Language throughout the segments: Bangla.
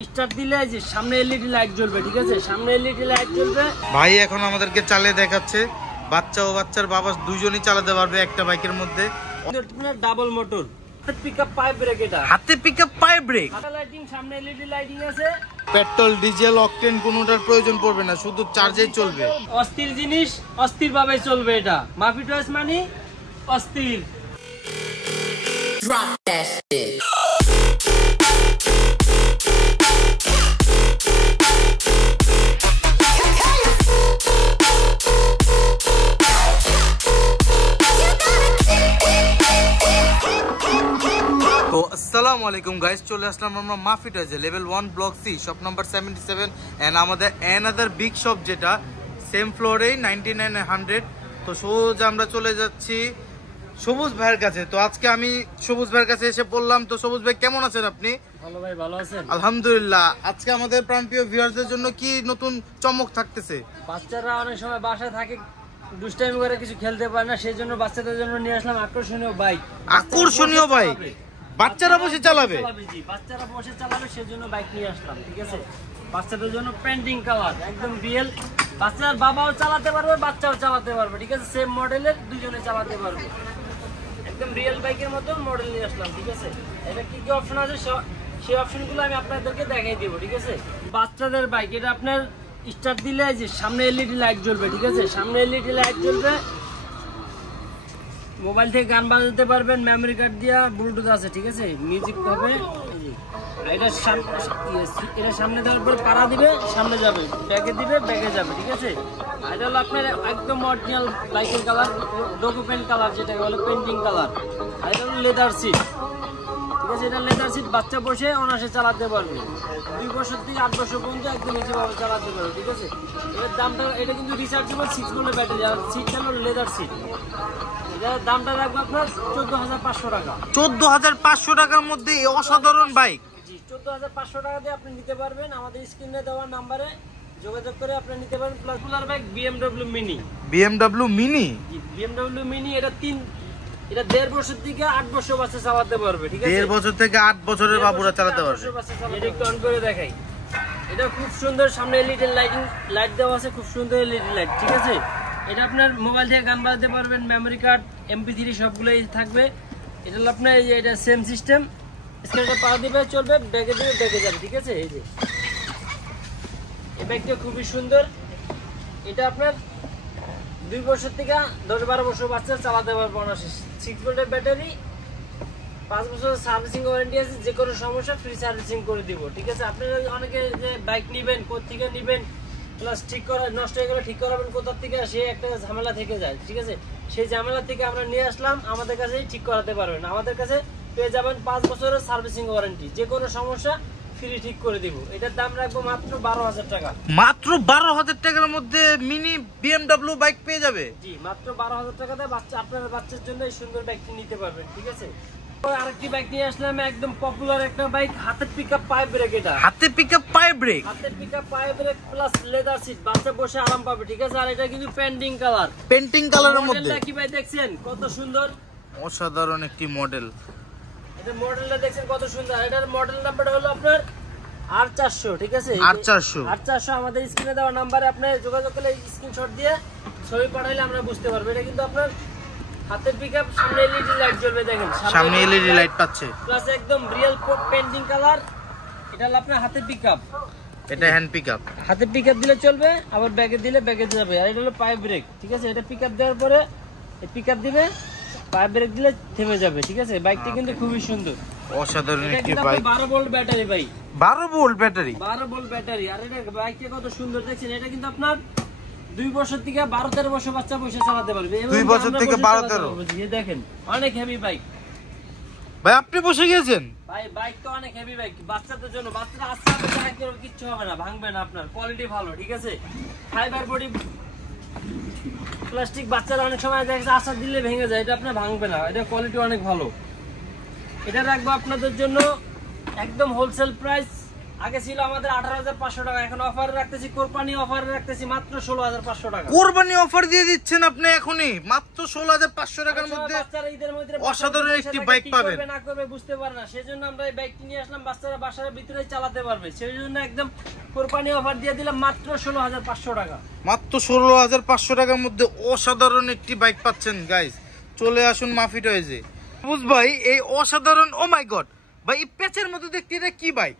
স্টার্ট দিলে যে সামনে এলইডি লাইট জ্বলবে, ঠিক আছে? সামনে এলইডি লাইট জ্বলবে। ভাই এখন আমাদেরকে চালিয়ে দেখাচ্ছে, বাচ্চা ও বাচ্চার বাবা দুইজনই চালাতে পারবে একটা বাইকের মধ্যে। ডাবল মোটর, পিকআপ পাইপ ব্রেক, এটা হাতে পিকআপ পাইপ ব্রেক, লাইটিং, সামনে এলইডি লাইটিং আছে। পেট্রোল ডিজেল অকটেন কোনোটার প্রয়োজন পড়বে না, শুধু চার্জেই চলবে। অস্থির জিনিস অস্থির ভাবে চলবে এটা। মাফি টয়েস মানে অস্থির। Drop that shit. তো আসসালামু আলাইকুম গাইস, চলে আসলাম আমরা মাফি টয়েজে, level 1 block C, shop number 77 and আমাদের অ্যানাদার বিগ শপ যেটা সেম ফ্লোরেই 99 100। তো সোজা আমরা চলে যাচ্ছি সবুজ ভাইয়ের কাছে। তো আজকে আমি সবুজ ভাইয়ের কাছে এসে পড়লাম। তো সবুজ ভাই কেমন আছেন আপনি? ভালো ভাই, ভালো আছেন? আলহামদুলিল্লাহ। আজকে আমাদের প্রাণপ্রিয় ভিউয়ারদের জন্য কি নতুন চমক থাকতেছে? বাচ্চারা অনেক সময় বাসায় থাকে, দুষ্টাইম করে কিছু খেলতে পারে না, সেই জন্য বাচ্চাদের জন্য নিয়ে আসলাম আকর্ষণীয় বাইক। আকর্ষণীয় বাইক বাচ্চারা বসে চালাবে। জি, বাচ্চারা বসে চালাবে, সেজন্য বাইক নিয়ে আসলাম, ঠিক আছে? বাচ্চাদের জন্য পেন্টিং কালার, একদম রিয়েল। বাচ্চার বাবাও চালাতে পারবে, বাচ্চাও চালাতে পারবে, ঠিক আছে? সেম মডেলের, দুজনে চালাতে পারবে। একদম রিয়েল বাইকের মতো মডেল নিয়ে আসলাম, ঠিক আছে? এটা কি কি অপশন আছে সেই অপশনগুলো আমি আপনাদেরকে দেখাই দিব, ঠিক আছে? বাচ্চাদের বাইক, এটা আপনার স্টার্ট দিলে যে সামনে এলইডি লাইট জ্বলবে, ঠিক আছে? সামনে এলইডি লাইট জ্বলবে। মোবাইল থেকে গান বাজাতে পারবেন, মেমোরি কার্ড দিয়া, ব্লুটুথ আছে, ঠিক আছে? মিউজিক হবে। এটা সামনে দেওয়ার পর পাড়া দিবে, সামনে যাবে, ব্যাগে দিবে, ব্যাগে যাবে, ঠিক আছে? আর এটা হলো আপনার একদম অরিজিনাল বাইকের কালার, ডকুমেন্ট কালার, যেটা বলে পেন্টিং কালার। আর এটা হলো লেদার সিট, ঠিক আছে? এটা লেদার সিট, বাচ্চা বসে অনায়াসে চালাতে পারবে। 2 বছর থেকে 8 বছর পর্যন্ত একদম ইজিভাবে চালাতে পারবে, ঠিক আছে? এটার দামটা, এটা কিন্তু রিচার্জেবল 6 ভোল্টের ব্যাটারি, আর সিটটা হলো লেদার সিট। এটার দামটা রাখবো আপনার 14,500 টাকা। 14,500 টাকার মধ্যে এই অসাধারণ বাইক। জি, 14,500 টাকা দিয়ে আপনি নিতে পারবেন। আমাদের স্ক্রিনে দেওয়া নাম্বারে যোগাযোগ করে আপনি নিতে পারবেন। Plus cooler bike BMW mini. BMW mini? জি, BMW মিনি। এটা 1.5 বছর থেকে 8 বছর বাচ্চা চালাতে পারবে, ঠিক আছে? 1.5 বছর থেকে 8 বছরের বাবুরা চালাতে পারবে। এটা একটু অন করে দেখাই। এটা খুব সুন্দর, সামনে এলইডি লাইট দেওয়া আছে, খুব সুন্দর এলইডি লাইট, ঠিক আছে? এটা আপনার মোবাইল থেকে গান বাজাতে পারবেন, মেমোরি কার্ড, MP3 সবগুলোই থাকবে। এটা হলো আপনার এই যে, এটা সেম সিস্টেম, স্ক্রিনটা পা দিবে চলবে, ব্যাগে দিবে, ব্যাগে যাবে, ঠিক আছে? এই যে এই ব্যাগটা খুবই সুন্দর। এটা আপনার 2 বছর থেকে 10-12 বছর বাচ্চা চালাতে পারবে অনায়াসে। 6 ভোল্টের ব্যাটারি, 5 বছরের সার্ভিসিং ওয়ারেন্টি আছে, যে কোনো সমস্যা ফ্রি সার্ভিসিং করে দিব, ঠিক আছে? আপনারা অনেকে যে বাইক নেবেন, কোথেকে নেবেন, প্লাস ঠিক করা, নষ্ট হয়ে গেলে ঠিক করাবেন কোথা থেকে, সে একটা ঝামেলা থেকে যায়, ঠিক আছে? সেই ঝামেলা থেকে আমরা নিয়ে আসলাম, আমাদের কাছেই ঠিক করাতে পারবেন। আমাদের কাছে পেয়ে যাবেন 5 বছরের সার্ভিসিং ওয়ারেন্টি, যে কোনো সমস্যা ফ্রি ঠিক করে দিব। এটার দাম রাখবো মাত্র 12,000 টাকা। মাত্র 12,000 টাকার মধ্যে মিনি BMW বাইক পেয়ে যাবে? জি, মাত্র 12,000 টাকা দিয়ে বাচ্চা, আপনার বাচ্চার জন্য এই সুন্দর বাইকটি নিতে পারবেন, ঠিক আছে? আরেকটি বাইক নিয়ে আসলাম, একদম পপুলার একটা বাইক, হাতের পিকআপ পাইপ ব্রেক। এটা হাতে পিকআপ পাইপ ব্রেক, হাতের পিকআপ পাইপ ব্রেক প্লাস লেদার সিট, বাচ্চা বসে আরাম পাবে, ঠিক আছে? আর এটা কিন্তু পেন্টিং কালার, পেন্টিং কালারের মধ্যে। মডেলটা কি ভাই দেখছেন কত সুন্দর? অসাধারণ একটি মডেল। এটা মডেলটা দেখছেন কত সুন্দর। এটার মডেল নাম্বারটা হলো আপনার R400, ঠিক আছে? R400 আমাদের স্ক্রিনে দেওয়া নাম্বারে আপনি যোগাযোগ করলে স্ক্রিনশট দিয়ে ছবি পাঠাইলে আমরা বুঝতে পারবো। এটা কিন্তু আপনার হাতের পিকআপ, সামনে এলইডি লাইট জ্বলবে, দেখেন সামনে এলইডি লাইট পাচ্ছে, প্লাস একদম রিয়েল পেন্টিং কালার। এটা হলো আপনার হাতের পিকআপ, এটা হ্যান্ড পিকআপ। হাতে পিকআপ দিলে চলবে, আবার ব্যাগে দিলে ব্যাগে যাবে। আর এটা হলো পাইপ ব্রেক, ঠিক আছে? এটা পিকআপ দেওয়ার পরে পিকআপ দিবে, পাইপ ব্রেক দিলে থেমে যাবে, ঠিক আছে? বাইকটি কিন্তু খুবই সুন্দর, অসাধারণ একটি এটা বাইক। 12 ভোল্ট ব্যাটারি ভাই, 12 ভোল্ট ব্যাটারি, 12 ভোল্ট ব্যাটারি। আর এটা বাইকটা কত সুন্দর দেখছেন। এটা কিন্তু আপনার 2 বছর থেকে 12-13 বছর বাচ্চা বসে চালাতে পারবে। 2 বছর থেকে 12-13, দেখেন অনেক হেভি বাইক ভাই। আপনি বসে গিয়েছেন ভাই, বাইক তো অনেক হেভি বাইক বাচ্চাদের জন্য। বাচ্চারা আস্তে আস্তে চালাতে পারবে, কিচ্ছু হবে না, ভাঙবে না। আপনার কোয়ালিটি ভালো, ঠিক আছে? ফাইবার বডি প্লাস্টিক, বাচ্চারা অনেক সময় দেখে আশা দিলে ভেঙে যায়, এটা আপনার ভাঙবে না, এটা কোয়ালিটি অনেক ভালো। এটা রাখবো আপনাদের জন্য একদম হোলসেল প্রাইস আগে ছিল আমাদের 18,500 টাকা, এখন অফারে রাখতেছি, কোরবানি অফারে রাখতেছি মাত্র 16,500 টাকা। কোরবানি অফার দিয়ে দিচ্ছেন আপনি এখনই মাত্র 16,500 টাকার মধ্যে বাচ্চারা ঈদের মধ্যে অসাধারণ একটি বাইক পাবেন। না করবে বুঝতে পারে না, সেজন্য আমরা এই বাইকটি নিয়ে আসলাম, বাচ্চারা বাসার ভিতরে চালাতে পারবে, সেজন্য একদম কোরবানি অফার দিয়ে দিলাম মাত্র 16,500 টাকা। মাত্র 16,500 টাকার মধ্যে অসাধারণ একটি বাইক পাচ্ছেন গাইস। চলে আসুন মাফি টয়েজে। বুঝ ভাই এই অসাধারণ, ও মাই গড ভাই এই পেচের মধ্যে দেখতে এটা কি বাইক?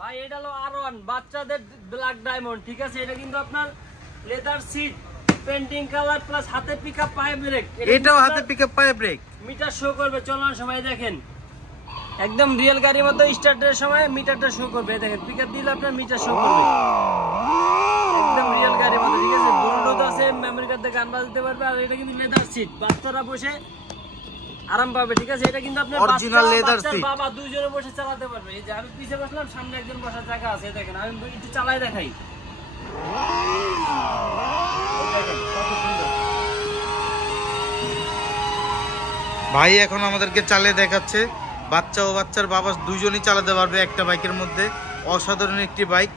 ভাই এটা হলো R1 বাচ্চাদের ব্ল্যাক ডায়মন্ড, ঠিক আছে। এটা কিন্তু আপনার leather seat, painting colour plus হাতে পিকআপ পায়ে ব্রেক। এটাও হাতে পিকআপ পায়ে ব্রেক, মিটার শো করবে চলার সময়, দেখেন একদম রিয়েল গাড়ির মতো স্টার্টের সময় মিটারটা শো করবে, দেখেন পিকআপ দিলে আপনার মিটার শো করবে একদম রিয়েল গাড়ির মতো, ঠিক আছে। ব্লুটুথ আছে, মেমরি কার্ড দিয়ে গান বাজাতে পারবে। আর এটা কিন্তু লেদার সিট, বাচ্চারা বসে আরাম পাবে, ঠিক আছে। এটা কিন্তু আপনার অরিজিনাল লেদার সিট, বাবা দুইজনে বসে চালাতে পারবে। এই যে আমি পিছে বসলাম, সামনে একজন বসার জায়গা আছে, দেখেন আমি একটু চালাই দেখাই, দেখেন কত সুন্দর। ভাই এখন আমাদেরকে চালিয়ে দেখাচ্ছে, বাচ্চা ও বাচ্চার বাবা দুইজনই চালাতে পারবে একটা বাইকের মধ্যে। অসাধারণ একটি বাইক।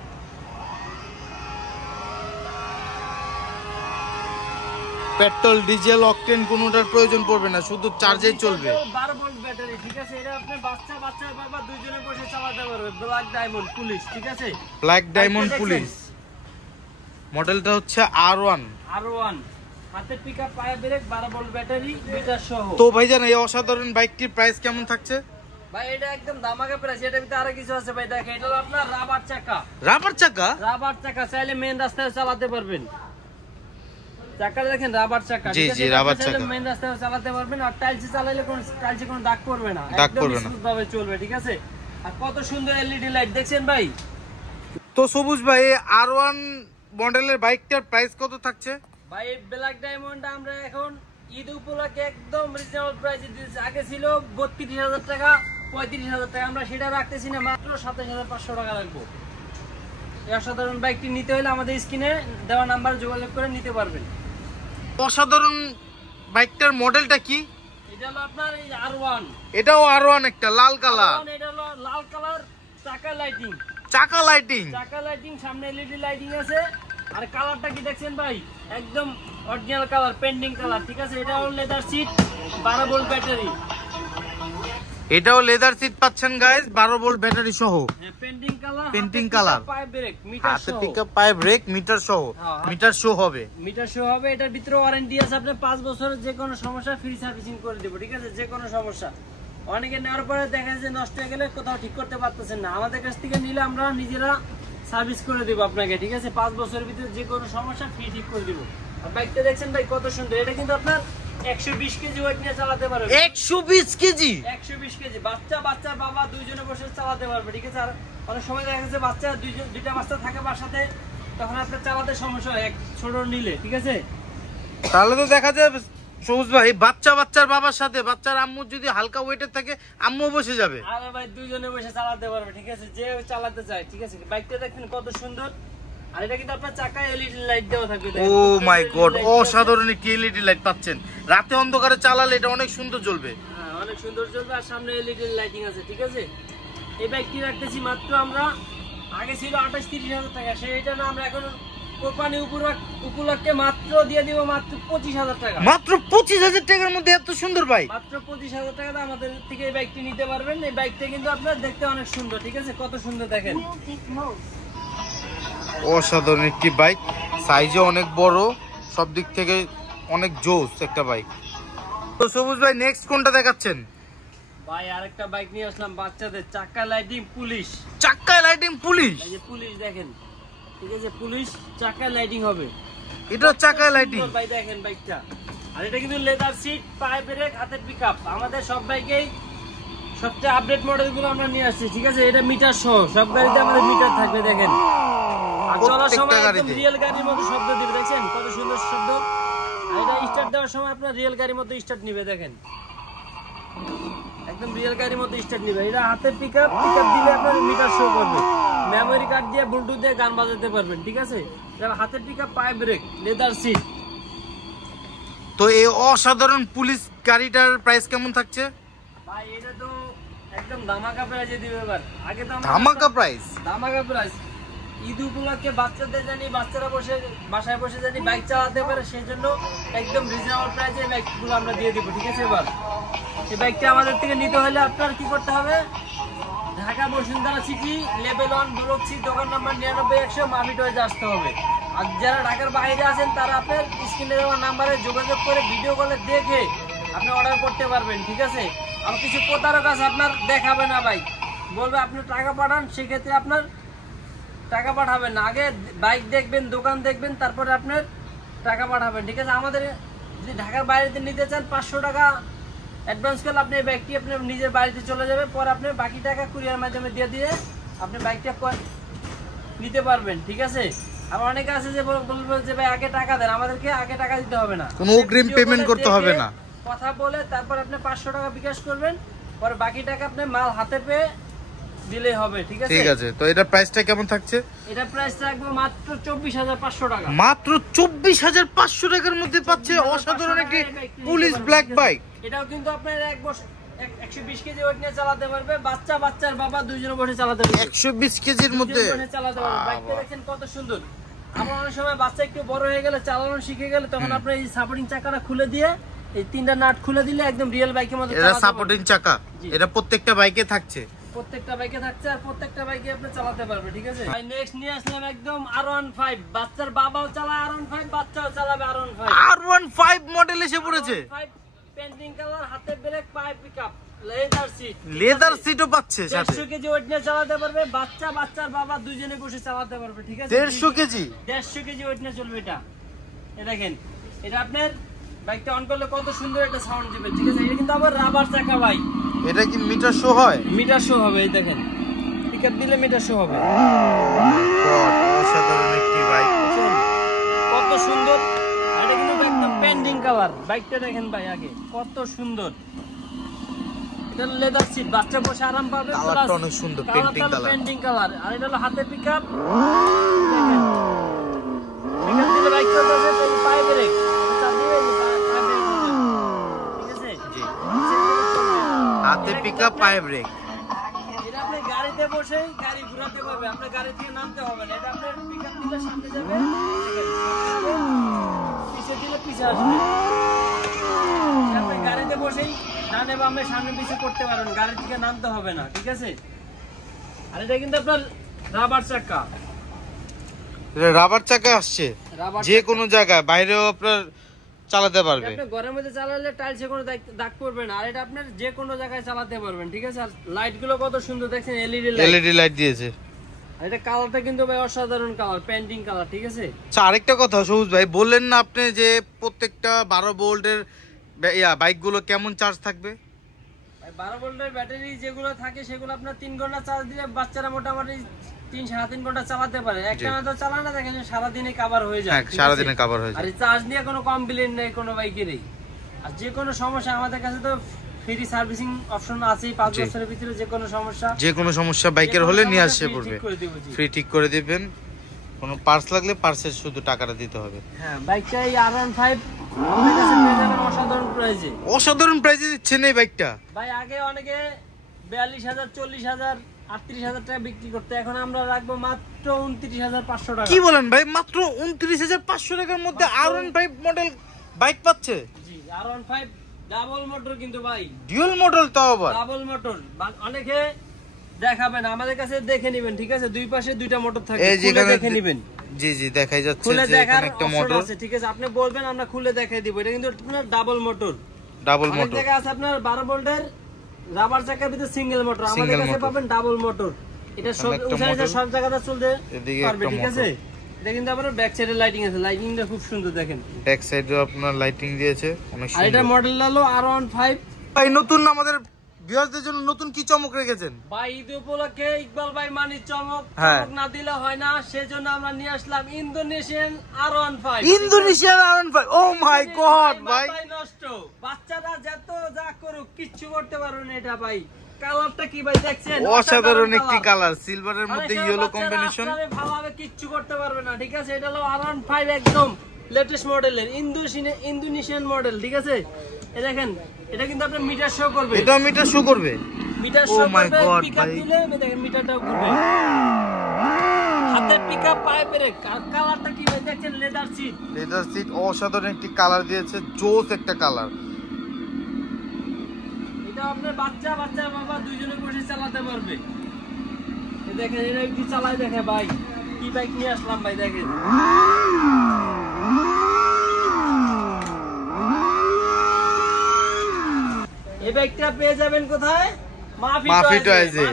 পেট্রোল ডিজেল অকটেন কোনোটার প্রয়োজন পড়বে না, শুধু চার্জেই চলবে। 12 ভোল্ট ব্যাটারি, ঠিক আছে। এটা আপনি বাচ্চার বাবা দুইজনে বসে চালাতে পারবে। ব্ল্যাক ডায়মন্ড পুলিশ, ঠিক আছে। ব্ল্যাক ডায়মন্ড পুলিশ মডেলটা হচ্ছে R1। হাতে পিকআপ পায়ে ব্রেক 12 ভোল্ট ব্যাটারি মিটার সহ। তো ভাইজান এই অসাধারণ বাইকটির প্রাইস কেমন থাকছে? ভাই এটা একদম ধামাকা প্রাইস। এটার ভিতরে আরো কিছু আছে ভাই, দেখেন এটা হলো আপনার রাবার চাকা। রাবার চাকা চাইলে মেইন রাস্তায় চালাতে পারবেন। চাকা দেখেন রাবার চাকা, জি জি রাবার চাকা, মেইন রাস্তায় চালাতে পারবেন। আর টাইলসে চালালে টাইলসে কোনো দাগ পড়বে না, একদম স্মুথ ভাবে চলবে, ঠিক আছে। আর কত সুন্দর এলইডি লাইট দেখছেন ভাই। তো সবুজ ভাই R1 মডেলের বাইকটার প্রাইস কত থাকছে? ভাই ব্ল্যাক ডায়মন্ড আমরা এখন ঈদ উপলক্ষে একদম রিজনেবল প্রাইসে দিয়েছি। আগে ছিল 32,000 টাকা, 35,000 টাকা, আমরা সেটা রাখতেছি না, মাত্র 27,500 টাকা রাখবো। এই অসাধারণ বাইকটি নিতে হলে আমাদের স্ক্রিনে দেওয়া নাম্বারে যোগাযোগ করে নিতে পারবেন। অসাধারণ বাইকটার মডেলটা কি? এটা হলো আপনার এই R1। এটাও R1 একটা লাল কালার। এটা হলো লাল কালার, চাকা লাইটিং, সামনে এলইডি লাইটিং আছে। আর কালারটা কি দেখছেন ভাই, একদম অরিজিনাল কালার, পেন্টিং কালার, ঠিক আছে। এটা হলো লেদার সিট, 12 ভোল্ট ব্যাটারি। এটাও লেদার সিট পাচ্ছেন গাইস, 12 ভোল্ট ব্যাটারি সহ। পেন্টিং কালার, পায়ে ব্রেক, মিটার সহ, পিকআপ পায়ে ব্রেক মিটার সহ, মিটার শো হবে। এটার ভিতরে ওয়ারেন্টি আছে আপনার 5 বছরের, যে কোনো সমস্যা ফ্রি সার্ভিসিং করে দেব, ঠিক আছে। যে কোনো সমস্যা, অনেকে নেওয়ার পরে দেখা যায় নষ্ট হয়ে গেলে কোথাও ঠিক করতে পারতেছেন না, আমাদের কাছ থেকে নিলে আমরা নিজেরা সার্ভিস করে দেব আপনাকে, ঠিক আছে। 5 বছরের ভিতরে যে কোনো সমস্যা ফ্রি ঠিক করে দেব। আর বাইকটা দেখছেন ভাই কত সুন্দর। এটা কিন্তু আপনার 120 কেজি ওয়েট নিয়ে চালাতে পারবে। 120 কেজি, বাচ্চার বাবা দুইজনে বসে চালাতে পারবে, ঠিক আছে। আর অনেক সময় দেখা যাচ্ছে বাচ্চা দুইটা বাচ্চা থাকে বাসাতে, তখন আপনার চালাতে সমস্যা হয় এক ছোট নিলে, ঠিক আছে। তাহলে তো দেখা যায় সবুজ ভাই বাচ্চার বাবার সাথে বাচ্চার আম্মু যদি হালকা ওয়েটের থাকে আম্মু বসে যাবে। আরে ভাই দুইজনে বসে চালাতে পারবে, ঠিক আছে, যে চালাতে চায়, ঠিক আছে। বাইকটা দেখেন কত সুন্দর। আর এটা কিন্তু আপনার চাকায় এলইডি লাইট দেওয়া থাকবে। ও মাই গড, অসাধারণ একটি এলইডি লাইট পাচ্ছেন। রাতে অন্ধকারে চালালে এটা অনেক সুন্দর জ্বলবে। হ্যাঁ অনেক সুন্দর জ্বলবে। আর সামনে এলইডি লাইটিং আছে, ঠিক আছে। এই বাইকটি রাখতেছি মাত্র আমরা, আগে ছিল 28-30,000 টাকা, সেটা না আমরা এখন কোরবানি উপলক্ষে মাত্র দিয়ে দিব মাত্র 25,000 টাকা। মাত্র 25,000 টাকার মধ্যে এত সুন্দর বাইক, মাত্র 25,000 টাকা আমাদের থেকে এই বাইকটি নিতে পারবেন। এই বাইকটা কিন্তু আপনার দেখতে অনেক সুন্দর, ঠিক আছে। কত সুন্দর দেখেন, অসাধারণ একটি বাইক, সাইজে অনেক বড়, সব দিক থেকে অনেক জোস একটা বাইক। তো সবুজ ভাই নেক্সট কোনটা দেখাচ্ছেন? ভাই আরেকটা বাইক নিয়ে আসলাম বাচ্চাদের, চাকা লাইটিং পুলিশ। এই যে পুলিশ দেখেন, ঠিক আছে, পুলিশ চাকা লাইটিং হবে। এটা চাকা লাইটিং ভাই দেখেন বাইকটা। আর এটা কিন্তু লেদার সিট, পায়ে ব্রেক, হাতের পিকআপ। আমাদের সব বাইকেই সবচেয়ে আপডেট মডেলগুলো আমরা নিয়ে আসছি, ঠিক আছে। এটা মিটার সহ, সব গাড়িতে আমাদের মিটার থাকবে, দেখেন। আর চলার সময় একদম রিয়েল গাড়ির মতো শব্দ দিবে, দেখেন কত সুন্দর শব্দ। আর এটা স্টার্ট দেওয়ার সময় আপনার রিয়েল গাড়ির মতো স্টার্ট নিবে, দেখেন একদম রিয়েল গাড়ির মতো স্টার্ট নিবে। এটা হাতের পিকআপ দিলে আপনার মিটার শো করবে। মেমোরি কার্ড দিয়ে ব্লুটুথ দিয়ে গান বাজাতে পারবেন, ঠিক আছে। এটা হাতের পিকআপ, পায়ে ব্রেক, লেদার সিট। তো এই অসাধারণ পুলিশ গাড়িটার প্রাইস কেমন থাকছে? ভাই এটা তো একদম ধামাকা প্রাইজে দিবে এবার। আগে তো আমরা ধামাকা প্রাইস। ধামাকা প্রাইস। ঈদ উপলক্ষে বাচ্চাদের জানি বাচ্চারা বাসায় বসে জানি বাইক চালাতে পারে, সেই জন্য একদম রিজনেবল প্রাইসে বাইকগুলো আমরা দিয়ে দিব, ঠিক আছে? এবার এই বাইকটা আমাদের থেকে নিতে হলে আপনার কি করতে হবে, Dhaka Bashundhara city level 1 block C দোকান নাম্বার 99 মাফি টয়েজে আসতে হবে। আর যারা ঢাকার বাইরে আছেন তারা আপনার স্ক্রিনে দেওয়া নাম্বারে যোগাযোগ করে ভিডিও কলে দেখে আপনি অর্ডার করতে পারবেন, ঠিক আছে? আর কিছু প্রতারক আছে আপনার দেখাবে না বাইক, বলবে আপনি টাকা পাঠান, সেক্ষেত্রে আপনার টাকা পাঠাবেন না, আগে বাইক দেখবেন, দোকান দেখবেন, তারপরে আপনার টাকা পাঠাবেন, ঠিক আছে? আমাদের যদি ঢাকার বাইরেতে নিতে চান 500 টাকা অ্যাডভান্স করলে আপনি এই বাইকটি আপনার নিজের বাড়িতে চলে যাবে, পরে আপনি বাকি টাকা কুরিয়ার মাধ্যমে দিয়ে আপনি বাইকটা নিতে পারবেন, ঠিক আছে? আর অনেকে আছে যে বলবেন যে ভাই আগে টাকা দেন, আমাদেরকে আগে টাকা দিতে হবে না, কোনো অগ্রিম পেমেন্ট করতে হবে না, কথা বলে তারপর আপনি 500 টাকা বিকাশ করবেন, পরে বাকি টাকা আপনি মাল হাতে পেয়ে দিলে হবে, ঠিক আছে? ঠিক আছে। তো এটা প্রাইসটা কেমন থাকছে? এটা প্রাইস রাখবো মাত্র 24,500 টাকা। মাত্র 24,500 টাকার মধ্যে পাচ্ছে অসাধারণ একটি পুলিশ ব্ল্যাক বাইক। এটাও কিন্তু আপনার 120 কেজি ওয়েট নিয়ে চালাতে পারবে, বাচ্চার বাবা দুইজনে বসে চালাতে পারবে। 120 কেজির মধ্যে চালাতে পারবে। বাইকটা দেখেন কত সুন্দর। আমরা অনেক সময় বাচ্চা একটু বড় হয়ে গেলে, চালানো শিখে গেলে, তখন আপনি এই সাপোর্টিং চাকাটা খুলে দিয়ে এই 3টা নাট খুলে দিলে একদম রিয়েল বাইকের মতো এটা সাপোর্টিং চাকা, এটা প্রত্যেকটা বাইকে থাকছে, প্রত্যেকটা বাইকে থাকছে, আর প্রত্যেকটা বাইকে আপনি চালাতে পারবে, ঠিক আছে? ভাই নেক্সট নিয়ে আসলাম একদম R15, বাচ্চার বাবাও চালায় R15, বাচ্চাও চালাবে R15। R15 মডেল এসে পড়েছে, পেন্টিং কালার, হাতে ব্রেক, পায়ে পিকআপ, লেদার সিট, লেদার সিটও পাচ্ছে সাথে। 150 কেজি ওয়েট নিয়ে চালাতে পারবে, বাচ্চার বাবা দুইজনে বসে চালাতে পারবে, ঠিক আছে? 150 কেজি 150 কেজি ওয়েট নিয়ে চলবে এটা। এই দেখেন, এটা আপনার বাইকটা অন করলে কত সুন্দর একটা সাউন্ড দিবে, ঠিক আছে? এটা কিন্তু আবার রাবার চাকা বাইক। এটা কি মিটার শো হয়? মিটার শো হবে, এই দেখেন পিকআপ দিলে মিটার শো হবে। অসাধারণ একটি বাইক, কত সুন্দর। এটা কিন্তু একদম পেন্ডিং কালার, বাইকটা দেখেন ভাই আগে কত সুন্দর। এটা লেদার সিট, বাচ্চা বসে আরাম পাবে, কালারটা অনেক সুন্দর, পেন্ডিং কালার। আর এটা হলো হাতে পিকআপ, দেখেন পিকআপ দিলে বাইকটা যাবে পায়ে ব্রেক, হাতে পিকআপ পায়ে ব্রেক। এটা আপনি গাড়িতে বসেই গাড়ি ঘোরাতে পারবে, আপনার গাড়ি থেকে নামতে হবে না। এটা আপনার পিকআপ দিলে সামনে যাবে, পিছে দিলে পিছে আসবে। আপনি গাড়িতে বসেই ডানে বামে সামনে পিছে করতে পারবেন, গাড়ি থেকে নামতে হবে না, ঠিক আছে? আর এটা কিন্তু আপনার রাবার চাকা, এটা রাবার চাকা আসছে, যে কোনো জায়গায় বাইরেও আপনার চালাতে পারবে। আপনি ঘরের মধ্যে চালালে টাইলসে কোনো দাগ পড়বে না, আর এটা আপনার যে কোনো জায়গায় চালাতে পারবেন, ঠিক আছে? আর লাইট গুলো কত সুন্দর দেখছেন, এলইডি লাইট দিয়েছে। আর এটা কালারটা কিন্তু ভাই অসাধারণ কালার, পেন্টিং কালার, ঠিক আছে? আচ্ছা, আরেকটা কথা সবুজ ভাই, বললেন না আপনি যে প্রত্যেকটা 12 ভোল্টের বাইক গুলো কেমন চার্জ থাকবে? 12 ভোল্টের ব্যাটারি যেগুলো থাকে সেগুলো আপনার 3 ঘন্টা চার্জ দিলে বাচ্চারা মোটামুটি 3-3.5 ঘন্টা চালাতে পারে। একটা না তো চালায় না, দেখেন সারাদিনে কভার হয়ে যায়, সারাদিনে কভার হয়ে যায়। আর চার্জ নিয়ে কোনো কমপ্লেইন নেই কোনো বাইকেরই। আর যে কোনো সমস্যা আমাদের কাছে তো ফ্রি সার্ভিসিং অপশন আছে, 5 বছরের ভিতরে যে কোনো সমস্যা বাইকের হলে নিয়ে আসতে পড়বে, ফ্রি ঠিক করে দিবেন। কোনো পার্টস লাগলে পার্টসের শুধু টাকাটা দিতে হবে। হ্যাঁ, বাইকটা এই R15 আমাদের কাছে পেয়ে যাবেন অসাধারণ প্রাইসে। অসাধারণ প্রাইসে দিচ্ছেন এই বাইকটা ভাই। আগে অনেকে 42,000, 40,000, 38,000 টাকা বিক্রি করতে, এখন আমরা রাখবো মাত্র 29,500 টাকা। কি বলেন ভাই? মাত্র 29,500 টাকার মধ্যে R15 মডেল বাইক পাচ্ছে? জি, R15 ডাবল মোটর কিন্তু ভাই, ডুয়াল মডেল, তাও আবার ডাবল মোটর। অনেকে দেখাবেন, আমাদের কাছে দেখে নেবেন, ঠিক আছে? দুই পাশে দুইটা মোটর থাকে, খুলে দেখে নেবেন। জি জি, দেখাই যাচ্ছে খুলে যে দেখার একটা মোটর আছে, ঠিক আছে? আপনি বলবেন আমরা খুলে দেখাই দিব। এটা কিন্তু আপনার ডাবল মোটর। ডাবল অনেক মোটর জায়গায় আছে আপনার 12 ভোল্টের রাবার চাকার ভিতরে সিঙ্গেল মোটর, আমাদের কাছে পাবেন ডাবল মোটর। এটা সব উঠাইতে সব জায়গাতে চলতে পারবে, ঠিক আছে? এটা কিন্তু আপনার ব্যাক সাইডে লাইটিং আছে, লাইটিংটা খুব সুন্দর দেখেন। ব্যাক সাইডেও আপনার লাইটিং দিয়েছে অনেক সুন্দর। আর এটা মডেল হলো R15। ভাই নতুন আমাদের ভিউয়ারদের জন্য নতুন কি চমক রেখেছেন? ভাই ঈদ উপলক্ষে ইকবাল ভাই মানি চমক না দিলে হয় না, সেজন্য আমরা নিয়ে আসলাম ইন্দোনেশিয়ান R15। ইন্দোনেশিয়ান R15, ও মাই গড ভাই, নষ্ট বাচ্চারা যত যা করুক কিচ্ছু করতে পারবে না এটা ভাই। কালারটা কি ভাই দেখছেন? অসাধারণ একটি কালার, সিলভারের মধ্যে ইয়েলো কম্বিনেশন, ভালোভাবে কিচ্ছু করতে পারবে না, ঠিক আছে? এটা হলো R15 একদম লেটেস্ট মডেলের ইন্দোনেশিয়ান মডেল, ঠিক আছে? এই দেখেন, এটা কিন্তু আপনার মিটার শো করবে, এটা মিটার শো করবে, মিটার শো করবে, পিকআপ দিলে দেখেন মিটারটাও ঘুরবে। হাতের পিকআপ, পায়ে ব্রেক, আর কালারটা কি ভাই দেখেন, লেদার সিট অসাধারণ একটি কালার দিয়েছে, জোস একটা কালার। এটা আপনার বাচ্চা বাবা দুইজনে বসে চালাতে পারবে। দেখেন এটা একটু চালাই দেখে ভাই, কি বাইক নিয়ে আসলাম ভাই দেখেন। এই বাইকটা পেয়ে যাবেন কোথায়? মাফি টয়েজে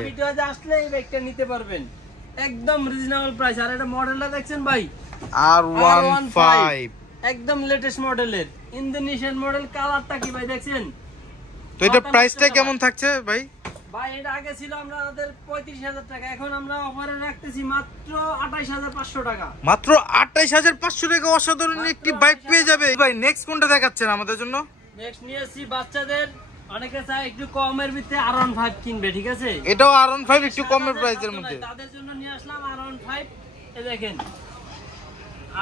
আসলে এই বাইকটা নিতে পারবেন একদম রিজনেবল প্রাইস। আর এটা মডেলটা দেখছেন ভাই, R15 একদম লেটেস্ট মডেলের ইন্দোনেশিয়ান মডেল। কালারটা কি ভাই দেখছেন? তো এটা প্রাইসটা কেমন থাকছে ভাই? ভাই এটা আগে ছিল আমাদের 35,000 টাকা, এখন আমরা অফারে রাখতেছি মাত্র 28,500 টাকা। মাত্র 28,500 টাকা অসাধারণ একটি বাইক পেয়ে যাবে ভাই। নেক্সট কোনটা দেখাচ্ছেন আমাদের জন্য? নেক্সট নিয়ে আসছি বাচ্চাদের, অনেকে চায় একটু কমের ভিতরে R15 কিনবে, ঠিক আছে? এটাও R15 একটু কমের প্রাইসের মধ্যে, তাদের জন্য নিয়ে আসলাম R15। এই দেখেন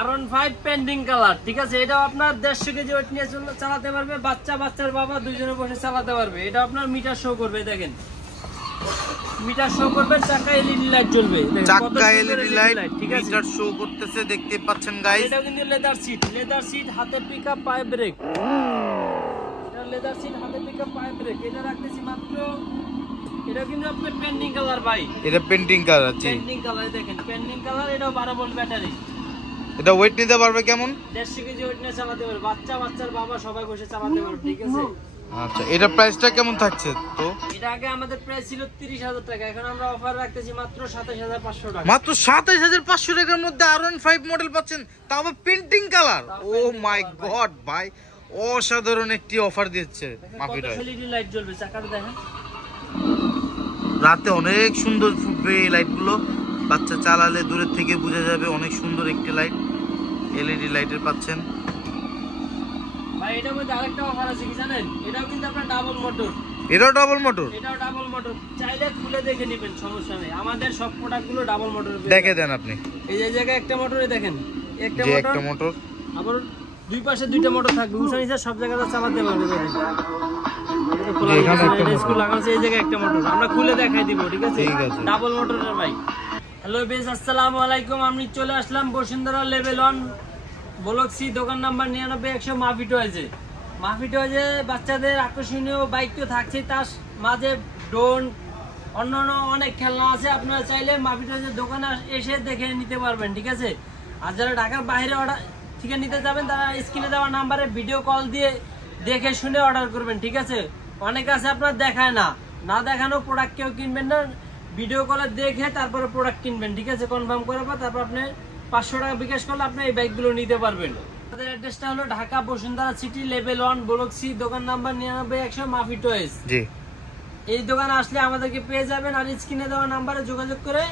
R15 পেন্ডিং কালার, ঠিক আছে? এটাও আপনার 150 কেজি ওয়েট নিয়ে চালাতে পারবে, বাচ্চার বাবা দুইজনে বসে চালাতে পারবে। এটা আপনার মিটার শো করবে, দেখেন মিটার শো করবে, চাকা এলইডি লাইট জ্বলবে, চাকা এলইডি লাইট, ঠিক আছে? মিটার শো করতেছে, দেখতে পাচ্ছেন গাইস। এটা কিন্তু লেদার সিট, হাতে পিকআপ, পায়ে ব্রেক। এটা লেদার সিট, হাতে পিকআপ, পায়ে ব্রেক। এটা রাখতেছি মাত্র, এটা কিন্তু আপনার পেন্ডিং কালার ভাই, এটা পেন্ডিং কালার, জি পেন্ডিং কালার। দেখেন পেন্ডিং কালার, এটাও 12 ভোল্ট ব্যাটারি। এটা ওয়েট নিতে পারবে কেমন? 150 কেজি ওয়েট নিয়ে চালাতে পারবে, বাচ্চার বাবা সবাই বসে চালাতে পারবে, ঠিক আছে? আচ্ছা, এটা প্রাইসটা কেমন থাকছে? তো এটা আগে আমাদের প্রাইস ছিল 30,000 টাকা, এখন আমরা অফার রাখতেছি মাত্র 27,500 টাকা। মাত্র 27,500 টাকার মধ্যে R15 মডেল পাচ্ছেন, তাও আবার পেন্টিং কালার। ও মাই গড ভাই, অসাধারণ একটি অফার দিচ্ছে মাফি টয়েজ। এলইডি লাইট জ্বলবে, চাকাটা দেখেন, রাতে অনেক সুন্দর ফুটবে এই লাইটগুলো, বাচ্চা চালালে দূরের থেকে বোঝা যাবে, অনেক সুন্দর একটি লাইট, এলইডি লাইটের পাচ্ছেন ভাই। এটার মধ্যে আরেকটা অফার আছে কি জানেন? এটাও কিন্তু আপনার ডাবল মোটর। এটাও ডাবল মোটর? এটাও ডাবল মোটর, চাইলে খুলে দেখে নেবেন, সমস্যা নেই। আমাদের সব প্রোডাক্টগুলো ডাবল মোটর। দেখে দেন আপনি, এই যে জায়গায় একটা মোটরে দেখেন, একটা মোটর, আবার দুই পাশে দুইটা মোটর থাকবে, উঁচা নিচে সব জায়গাতে চালাতে পারবে। দেখেন স্কুল লাগানো, এই জায়গায় একটা মোটর, আমরা খুলে দেখাই দিব, ঠিক আছে? ডাবল মোটরের ভাই। হ্যালো বেশ, আসসালামু আলাইকুম। আমি চলে আসলাম বসুন্ধরা লেভেল 1 ব্লক সি, দোকান নাম্বার 99 মাফি টয়েজে। মাফি টয়েজে বাচ্চাদের আকর্ষণীয় বাইক তো থাকছেই, তার মাঝে ড্রোন, অন্যান্য অনেক খেলনা আছে। আপনারা চাইলে মাফি টয়েজের দোকানে এসে দেখে নিতে পারবেন, ঠিক আছে? আর যারা ঢাকার বাইরে অর্ডার থেকে নিতে যাবেন, তারা স্ক্রিনে দেওয়া নাম্বারে ভিডিও কল দিয়ে দেখে শুনে অর্ডার করবেন, ঠিক আছে? অনেক আছে আপনার দেখায় না দেখানো প্রোডাক্ট কেউ কিনবেন না, ভিডিও কলে দেখে তারপরে প্রোডাক্ট কিনবেন, ঠিক আছে? কনফার্ম করার পর তারপর আপনি 500 টাকা বিকাশ করলে আপনি এই বাইকগুলো নিতে পারবেন। আমাদের অ্যাড্রেসটা হলো Dhaka Bashundhara city level 1 block C, দোকান নাম্বার 99 মাফি টয়েজ। জি, এই দোকানে আসলে আমাদেরকে পেয়ে যাবেন, আর স্ক্রিনে দেওয়া নাম্বারে যোগাযোগ করে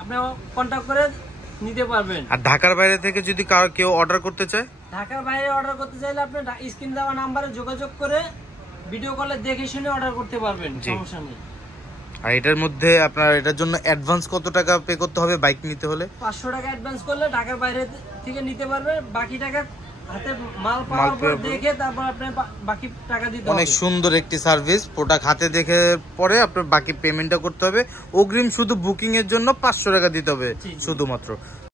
আপনি কন্টাক্ট করে নিতে পারবেন। আর ঢাকার বাইরে থেকে যদি কেউ অর্ডার করতে চায়, ঢাকার বাইরে অর্ডার করতে চাইলে আপনি স্ক্রিনে দেওয়া নাম্বারে যোগাযোগ করে ভিডিও কলে দেখে শুনে অর্ডার করতে পারবেন, সমস্যা নেই। আর এটার মধ্যে আপনার এটার জন্য অ্যাডভান্স কত টাকা পে করতে হবে বাইক নিতে হলে? 500 টাকা অ্যাডভান্স করলে ঢাকার বাইরে থেকে নিতে পারবে, বাকি টাকা হাতে মাল পাওয়ার পর দেখে তারপর আপনি বাকি টাকা দিতে হবে। অনেক সুন্দর একটি সার্ভিস, প্রোডাক্ট হাতে দেখে পরে আপনার বাকি পেমেন্টটা করতে হবে। অগ্রিম শুধু বুকিং এর জন্য 500 টাকা দিতে হবে শুধুমাত্র।